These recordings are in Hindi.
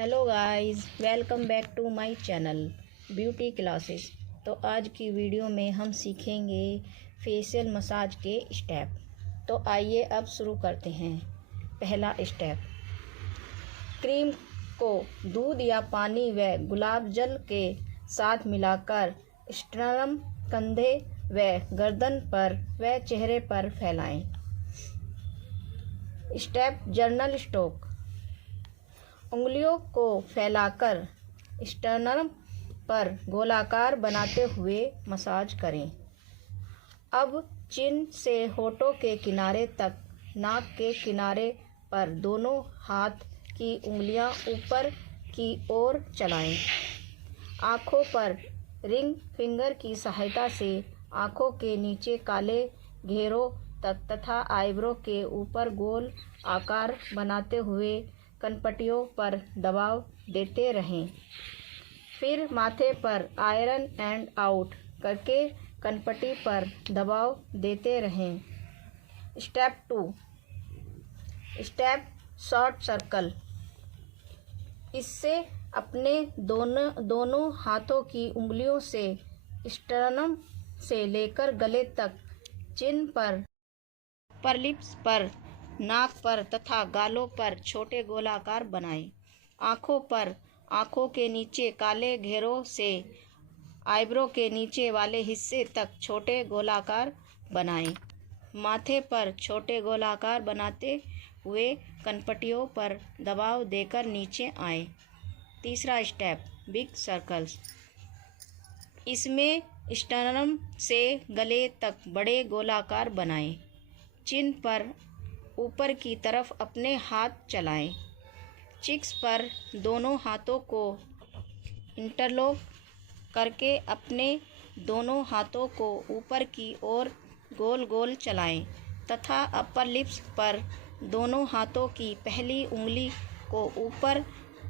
Hello guys, welcome back to my channel beauty classes. तो आज की वीडियो में हम सीखेंगे फेशियल मसाज के स्टेप। तो आइए अब शुरू करते हैं। पहला स्टेप, क्रीम को दूध या पानी व गुलाब जल के साथ मिलाकर स्टर्नम, कंधे व गर्दन पर व चेहरे पर फैलाएं। स्टेप, जर्नल स्ट्रोक, उंगलियों को फैलाकर स्टर्नम पर गोलाकार बनाते हुए मसाज करें। अब चिन से होठों के किनारे तक नाक के किनारे पर दोनों हाथ की उंगलियां ऊपर की ओर चलाएं। आँखों पर रिंग फिंगर की सहायता से आँखों के नीचे काले घेरों तक तथा आईब्रो के ऊपर गोल आकार बनाते हुए कनपटियों पर दबाव देते रहें। फिर माथे पर आयरन एंड आउट करके कनपटी पर दबाव देते रहें। Step 2, step short circle. इससे अपने दोनों हाथों की उंगलियों से स्टर्नम से लेकर गले तक चिन पर लिप्स पर, नाक पर तथा गालों पर छोटे गोलाकार बनाएं। आँखों पर आँखों के नीचे काले घेरों से आईब्रो के नीचे वाले हिस्से तक छोटे गोलाकार बनाएं। माथे पर छोटे गोलाकार बनाते हुए कनपटियों पर दबाव देकर नीचे आएं। तीसरा स्टेप, बिग सर्कल्स। इसमें स्टर्नम से गले तक बड़े गोलाकार बनाएं। चिन पर ऊपर की तरफ अपने हाथ चलाएं। चिक्स पर दोनों हाथों को इंटरलॉक करके अपने दोनों हाथों को ऊपर की ओर गोल गोल चलाएं तथा अपर लिप्स पर दोनों हाथों की पहली उंगली को ऊपर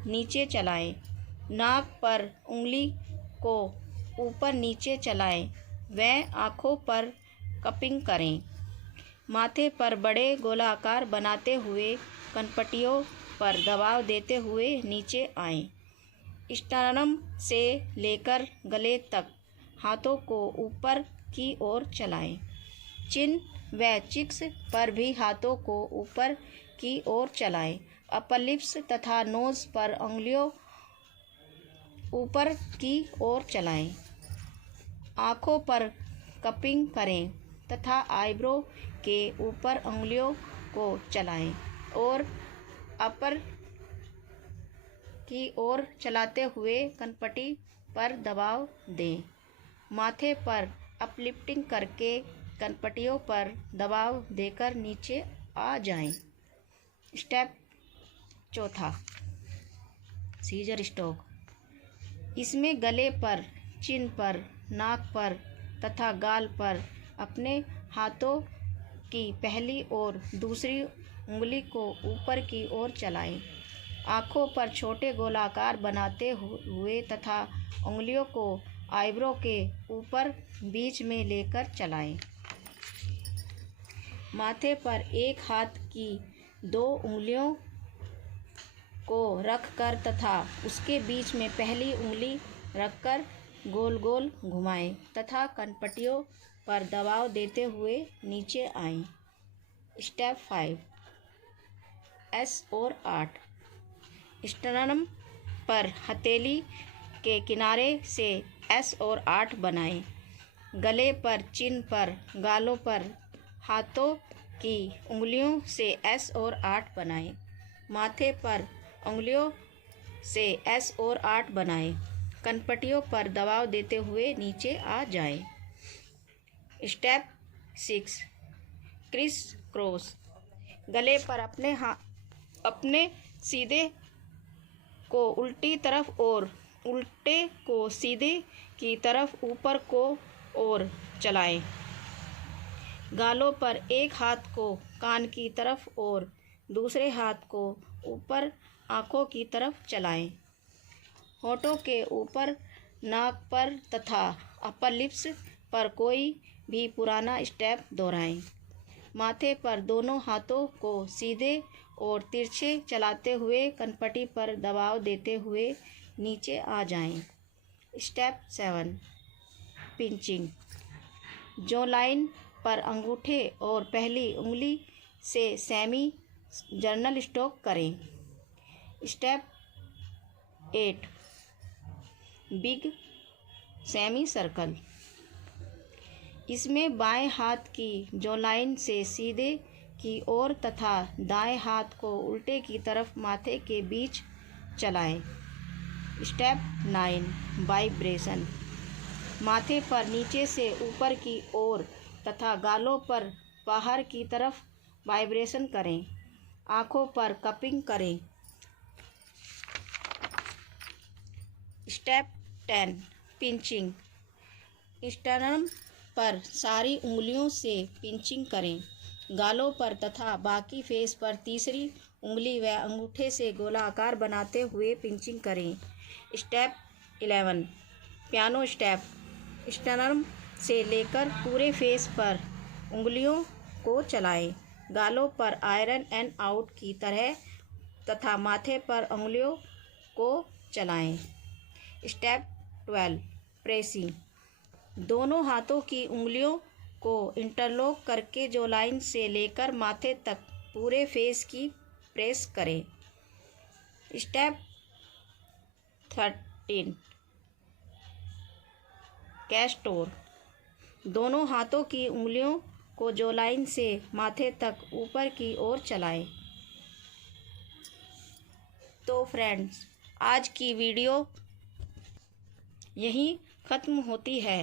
नीचे चलाएं। नाक पर उंगली को ऊपर नीचे चलाएं व आँखों पर कपिंग करें। माथे पर बड़े गोलाकार बनाते हुए कनपटियों पर दबाव देते हुए नीचे आएं। स्टर्नम से लेकर गले तक हाथों को ऊपर की ओर चलाएं। चिन व चिक्स पर भी हाथों को ऊपर की ओर चलाएं। अपर लिप्स तथा नोज पर उंगलियों ऊपर की ओर चलाएं। आँखों पर कपिंग करें तथा आईब्रो के ऊपर उंगलियों को चलाएं और अपर की ओर चलाते हुए कनपटी पर दबाव दें। माथे पर अपलिफ्टिंग करके कनपटियों पर दबाव देकर नीचे आ जाएं। स्टेप चौथा, सीजर स्ट्रोक। इसमें गले पर, चिन पर, नाक पर तथा गाल पर अपने हाथों की पहली और दूसरी उंगली को ऊपर की ओर चलाएं। आँखों पर छोटे गोलाकार बनाते हुए तथा उंगलियों को आईब्रो के ऊपर बीच में लेकर चलाएं। माथे पर एक हाथ की दो उंगलियों को रखकर तथा उसके बीच में पहली उंगली रखकर गोल गोल घुमाएं तथा कनपटियों पर दबाव देते हुए नीचे आएं। स्टेप 5, एस और 8। स्टर्नम पर हथेली के किनारे से एस और 8 बनाएं। गले पर, चिन पर, गालों पर हाथों की उंगलियों से एस और 8 बनाएं। माथे पर उंगलियों से एस और 8 बनाएं। कनपटियों पर दबाव देते हुए नीचे आ जाएं। Step 6, criss cross. गले पर अपने सीधे को उल्टी तरफ और उल्टे को सीधे की तरफ ऊपर को और चलाएं। गालों पर एक हाथ को कान की तरफ और दूसरे हाथ को ऊपर आँखों की तरफ चलाएं। होठों के ऊपर, नाक पर तथा अपर लिप्स पर कोई भी पुराना स्टेप दोहराएं। माथे पर दोनों हाथों को सीधे और तिरछे चलाते हुए कनपट्टी पर दबाव देते हुए नीचे आ जाएं। Step 7 pinching. जो लाइन पर अंगूठे और पहली उंगली से सेमी जर्नल स्ट्रोक करें। Step 8 big semi circle. इसमें बाएं हाथ की जो लाइन से सीधे की ओर तथा दाएं हाथ को उल्टे की तरफ माथे के बीच चलाएं। Step 9 vibration. माथे पर नीचे से ऊपर की ओर तथा गालों पर बाहर की तरफ वाइब्रेशन करें। आँखों पर कपिंग करें। Step 10 pinching. स्टर्नम पर सारी उंगलियों से पिंचिंग करें। गालों पर तथा बाकी फेस पर तीसरी उंगली व अंगूठे से गोलाकार बनाते हुए पिंचिंग करें। Step 11 piano step. स्टर्नम से लेकर पूरे फेस पर उंगलियों को चलाएं। गालों पर आयरन एंड आउट की तरह तथा माथे पर उंगलियों को चलाएं। Step 12 pressing. दोनों हाथों की उंगलियों को इंटरलॉक करके जो लाइन से लेकर माथे तक पूरे फेस की प्रेस करें। स्टेप 13 कैस्टोर। दोनों हाथों की उंगलियों को जो लाइन से माथे तक ऊपर की ओर चलाएं। तो फ्रेंड्स, आज की वीडियो यहीं ख़त्म होती है।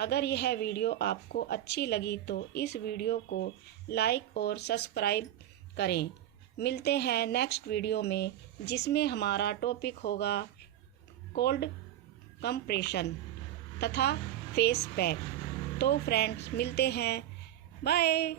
अगर यह वीडियो आपको अच्छी लगी तो इस वीडियो को लाइक और सब्सक्राइब करें। मिलते हैं नेक्स्ट वीडियो में, जिसमें हमारा टॉपिक होगा कोल्ड कंप्रेशन तथा फेस पैक। तो फ्रेंड्स, मिलते हैं। बाय।